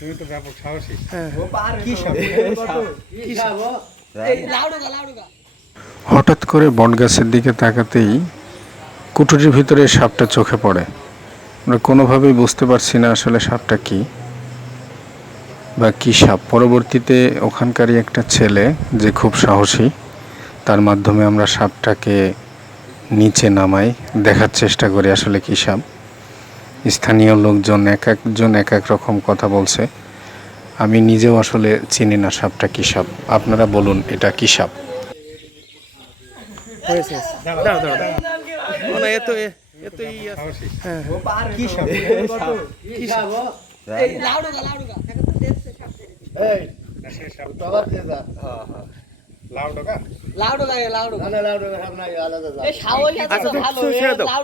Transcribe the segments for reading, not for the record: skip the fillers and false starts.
তুমি তো ব্যাপক সাহসী। হঠাৎ করে বটগাছের দিকে তাকাতেই কুঠুরির ভিতরে সাপটা চোখে পড়ে। আমরা কোনোভাবেই বুঝতে পারছি না আসলে সাপটা কি বা কী সাপ। পরবর্তীতে ওখানকারই একটা ছেলে যে খুব সাহসী, তার মাধ্যমে আমরা সাপটাকে নিচে নামাই, দেখার চেষ্টা করি আসলে কী সাপ। স্থানীয় লোকজন এক একজন এক এক রকম কথা বলছে। আমি নিজেও আসলে চিনি না সাপটা কী সাপ। আপনারা বলুন এটা কী সাপ।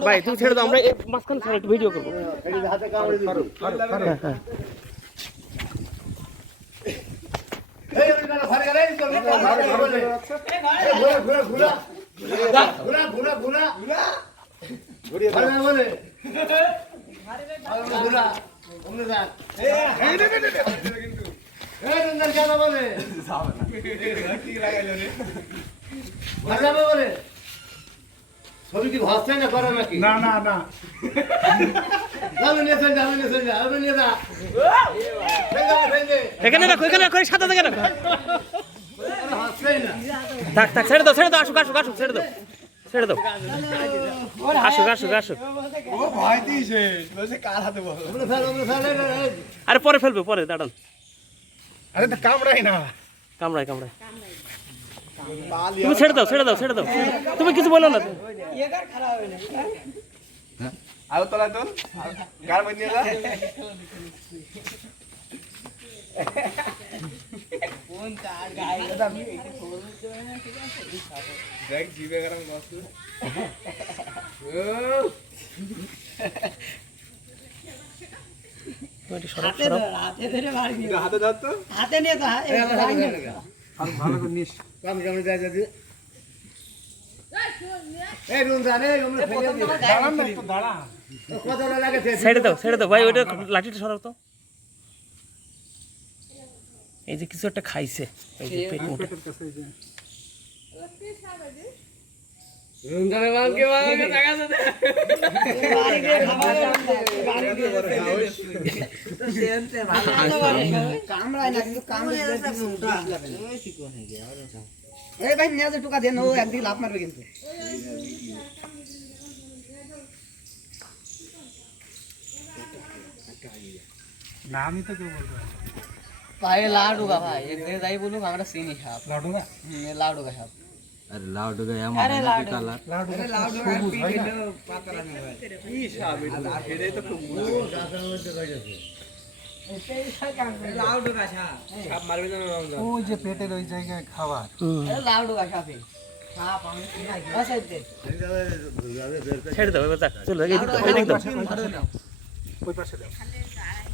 ভাই তুমি ছেড়ে দাও, আমরা মাঝখানে ছেড়ে একটু ভিডিও করবো। ছবি কি ভাসছে না করে নাকি? না না না, এখানে রাখো, এখানে রাখো, সাদা থেকে রাখো। থাক থাক, ছেড়ে দাও, ছেড়ে দাও, আসুক আসুক আসুক, ছেড়ে দাও, ছেড়ে দাও, আসুক আসুক আসুক। আরে পরে ফেলবে, পরে দাঁড়ান। আরে তো কামড়াই না। কামড়ায় কামড়ায়, তুমি ছেড়ে দাও, ছেড়ে দাও, ছেড়ে দাও, তুমি কিছু বলো না। দেখ জিভে গরম মাছ। হাতে ধর তো, হাতে নিয়ে তো ভালো করে নিস। কাম কাম যায় যদি এই রুম জানে আমরা ফেলে দিই। দাঁড়ান না, একটু দাঁড়া। কতটা লাগে? ছেড়ে দাও, ছেড়ে দাও ভাই, ওইটা লাঠিটা সরাও তো। এই যে কিছু একটা খাইছে, এই যে পেট মুটে। রুমদারে মালকে মালকে টাকা দে। বাড়ি গিয়ে খাবার বাড়ি গিয়ে তো সেনতে ভালো কামড়ায় না, কিন্তু কামড়ে দিতে মুটা ওই ঠিক হয়ে গেল। এই ভাই নিয়ে যে টুকা দেন, ও একদিন লাভ মারবে কিন্তু। না আমি তো কেউ বলবো না। ভাই লাডুগা ভাই এক দে যাই বলুক আমরা চিনি খাব লাডুগা? লাডুগা খাব। अरे लाउड गया हमारा ना काला আরে লাডুগা পিলে পাতলা নি ভাই কি সাপ এটা? এটাই তো খুব গুলো। লাডুগা ছাপ সাপ মারবে না রমজান। ওই যে পেটের ওই জায়গায় খাবার। লাডুগা ছাপে ছাপ আমি নাই বসাইতে ছেড়ে দাও, এবার চলো এই দিক দাও, এই দিক দাও। ওই পাশে দাও।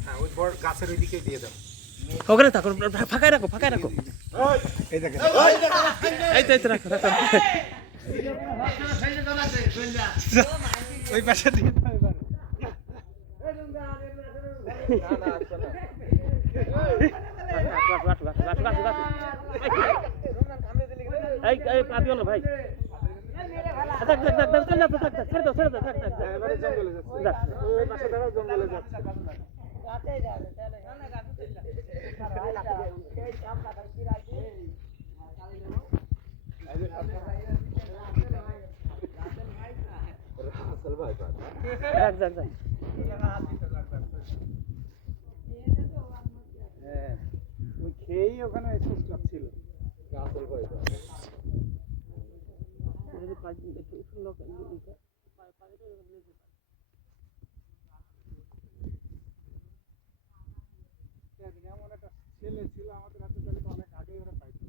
হ্যাঁ, ওই বড় গাছের ওই দিকে দিয়ে দাও। ওখানে থাকো, ফাঁকায় রাখো, ফাঁকায় রাখো। এই দেখেন, এই তো, এই তো, রাখো রাখো। ওই পাশে দিয়ে দাও এবার। এই এই পা দিও না ভাই। থাক থাক থাক থাক, চলে যাও, থাক থাক, ছেড়ে দাও, ছেড়ে দাও, থাক থাক। এবারে জঙ্গলে যাচ্ছে। ওই পাশে দাঁড়াও, জঙ্গলে যাচ্ছে। যাক যাক যাক। হ্যাঁ, ওই খেয়েই ওখানে চুপচাপ ছিল। এমন একটা ছেলে ছিল আমাদের হাতে, তাহলে তো অনেক আগেই ওরা পাইতো।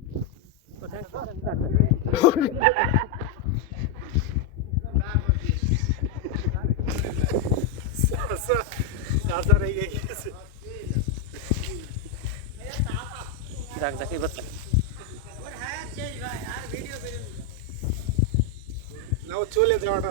যাক যাক, এবার না, ও চলে যাওয়াটা